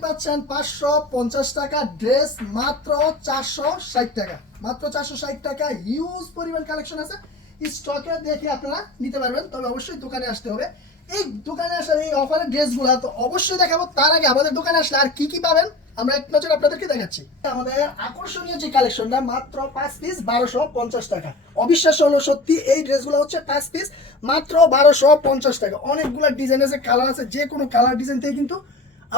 পাচ্ছেন পাঁচশো পঞ্চাশ টাকা ড্রেস মাত্র চারশো ষাট টাকা। মাত্র চারশো ষাট টাকা হিউজ পরিমাণ কালেকশন আছে। স্টকে দেখে আপনারা নিতে পারবেন, তবে অবশ্যই দোকানে আসতে হবে। এই দোকানে আসার এই অফারের ড্রেসগুলো তো অবশ্যই দেখাবো। তার আগে আমাদের দোকানে আসলে আর কি কি পাবেন, আমরা এক নজর আপনাদেরকে দেখাচ্ছি। আমাদের আকর্ষণীয় যে কালেকশনটা মাত্র পাঁচ পিস বারোশো পঞ্চাশ টাকা। অবিশ্বাস্য হলো সত্যি, এই ড্রেসগুলো হচ্ছে পাঁচ পিস মাত্র বারোশো পঞ্চাশ টাকা। অনেকগুলো ডিজাইন আছে কালার আছে যে কোনো কালার ডিজাইন থেকে কিন্তু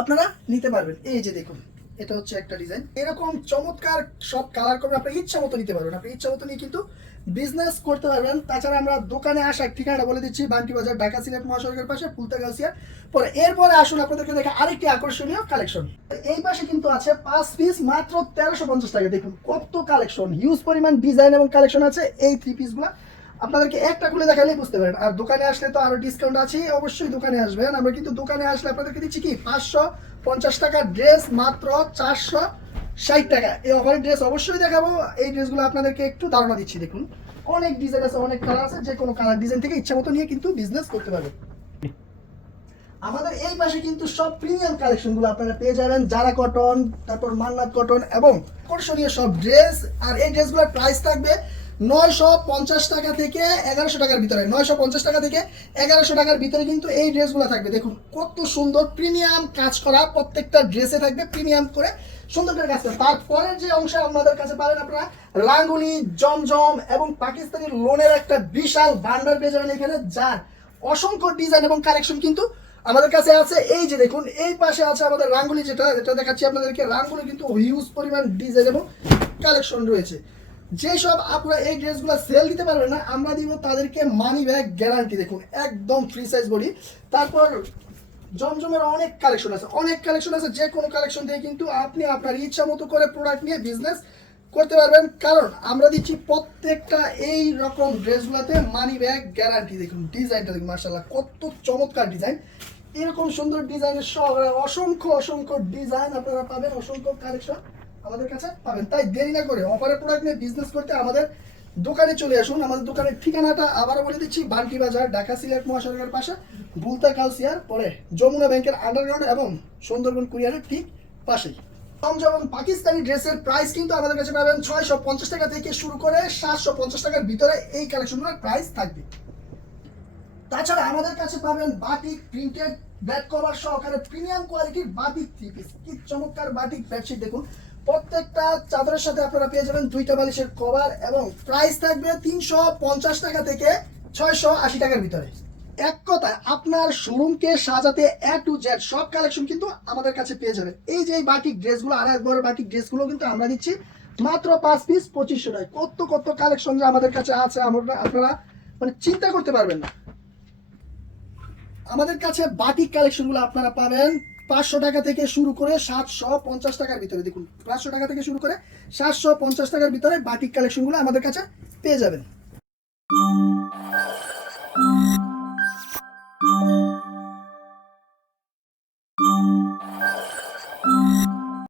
আপনারা নিতে পারবেন। এই যে দেখুন, এটা হচ্ছে একটা ডিজাইন এরকম চমৎকার সব কালার করে আপনার ইচ্ছা মতো নিতে পারবেন। আপনি ইচ্ছা মতো নিয়ে কিন্তু বিজনেস করতে পারবেন। তাছাড়া আমরা দোকানে আসার ঠিকানা বলে দিচ্ছি বান্টি বাজার ঢাকা সিলেট মহাসড়কের পাশে, ফুলতা গাউসিয়া পরে এরপরে আসুন, আপনাদেরকে দেখে আরেকটি আকর্ষণীয় কালেকশন এই পাশে কিন্তু আছে পাঁচ পিস মাত্র তেরোশো পঞ্চাশ টাকা। দেখুন, কত কালেকশন হিউজ পরিমাণ ডিজাইন এবং কালেকশন আছে। এই থ্রি পিসগুলো আপনাদেরকে একটা খুলে দেখালেই বুঝতে পারেন। আর দোকানে আসলে তো আরও ডিসকাউন্ট আছে অবশ্যই দোকানে আসবেন। আমরা কিন্তু দোকানে আসলে আপনাদেরকে দিচ্ছি কি, পাঁচশো পঞ্চাশ টাকা ড্রেস মাত্র চারশো ষাট টাকা। এই অফারের ড্রেস অবশ্যই দেখাবো। এই ড্রেসগুলো আপনাদেরকে একটু ধারণা দিচ্ছি, দেখুন। অনেক ডিজাইন আছে, অনেক কালার আছে, যে কোনো কালার ডিজাইন থেকে ইচ্ছা মতো নিয়ে কিন্তু বিজনেস করতে পারবে আমাদের এই পাশে কিন্তু সব প্রিমিয়াম কালেকশনগুলো আপনারা পেয়ে যাবেন। জারা কটন তারপর মান্নাত কটন এবং আকর্ষণীয় সব ড্রেস আর এই ড্রেসগুলোর প্রাইস থাকবে নয়শো পঞ্চাশ টাকা থেকে এগারোশো টাকার ভিতরে, নয়শো পঞ্চাশ টাকা থেকে এগারোশো টাকার ভিতরে কিন্তু এই ড্রেসগুলো থাকবে। দেখুন, কত সুন্দর প্রিমিয়াম কাজ করা প্রত্যেকটা ড্রেসে থাকবে, প্রিমিয়াম করে সুন্দর করে কাজ করা। তারপরের যে অংশ আমাদের কাছে পাবেন আপনারা রাঙ্গুলি জমজম এবং পাকিস্তানি লোনের একটা বিশাল ভান্ডার পেয়ে যাবেন এখানে, যার অসংখ্য ডিজাইন এবং কালেকশন কিন্তু আমাদের কাছে আছে। এই যে দেখুন, এই পাশে আছে আমাদের রাঙ্গুলি যেটা যেটা দেখাচ্ছি আপনাদেরকে। রাঙ্গুলি কিন্তু হিউজ পরিমাণ ডিজাইন এবং কালেকশন রয়েছে। যেসব আপনারা এই ড্রেসগুলো সেল দিতে পারবেন না, আমরা দিব তাদেরকে মানি ব্যাগ গ্যারান্টি দেখুন, একদম ফ্রি সাইজ বডি তারপর জমজমের অনেক কালেকশন আছে, অনেক কালেকশন আছে, যে কোনো কালেকশন দিয়ে কিন্তু আপনি আপনার ইচ্ছা মতো করে প্রোডাক্ট নিয়ে বিজনেস করতে পারবেন। কারণ আমরা দিচ্ছি প্রত্যেকটা এই রকম ড্রেসগুলোতে মানি ব্যাগ গ্যারান্টি দেখুন ডিজাইনটা দেখুন মার্শাল্লাহ কত চমৎকার ডিজাইন এরকম সুন্দর ডিজাইনের সহ অসংখ্য অসংখ্য ডিজাইন আপনারা পাবেন, অসংখ্য কালেকশন আমাদের কাছে পাবেন। তাই দেরি না করে অফারের প্রোডাক্ট নিয়ে বিজনেস করতে আমাদের দোকানে চলে আসুন। আমাদের দোকানের ঠিকানাটা আবারও বলে দিচ্ছি, বান্টি বাজার, ঢাকা সিলেট মহাসড়কের পাশে বুলতা কাউসিয়ার পরে যমুনা ব্যাংকের আন্ডারগ্রাউন্ড এবং সুন্দরবন কুরিয়ারের ঠিক পাশেই। কম যেমন পাকিস্তানি ড্রেসের প্রাইস কিন্তু আমাদের কাছে পাবেন ছয়শো পঞ্চাশ টাকা থেকে শুরু করে সাতশো পঞ্চাশ টাকার ভিতরে এই কালেকশনগুলোর প্রাইস থাকবে। তাছাড়া আমাদের কাছে পাবেন বাটিক প্রিন্টেড ব্যাক কভার সহকারে প্রিমিয়াম কোয়ালিটির বাটিক থ্রি পিস কি চমৎকার বাটিক বেডশিট দেখুন। প্রত্যেকটা চাদরের সাথে আপনারা পেয়ে যাবেন দুইটা বালিশের কভার এবং প্রাইস থাকবে তিনশো পঞ্চাশ টাকা থেকে ছয়শো আশি টাকার ভিতরে। এক কথায়, আপনার শোরুমকে সাজাতে এ টু জেড সব কালেকশন কিন্তু আমাদের কাছে পেয়ে যাবেন। এই যে বাটিক ড্রেসগুলো আর একবার বাটিক ড্রেসগুলো কিন্তু আমরা দিচ্ছি মাত্র পাঁচ পিস পঁচিশশো টাকা কত কত কালেকশন যে আমাদের কাছে আছে, আমরা আপনারা মানে চিন্তা করতে পারবেন না। আমাদের কাছে বাটিক কালেকশনগুলো আপনারা পাবেন পাঁচশো টাকা থেকে শুরু করে সাতশো পঞ্চাশ টাকার ভিতরে দেখুন, পাঁচশো টাকা থেকে শুরু করে সাতশো পঞ্চাশ টাকার ভিতরে বাটিক কালেকশনগুলো আমাদের কাছে পেয়ে যাবেন।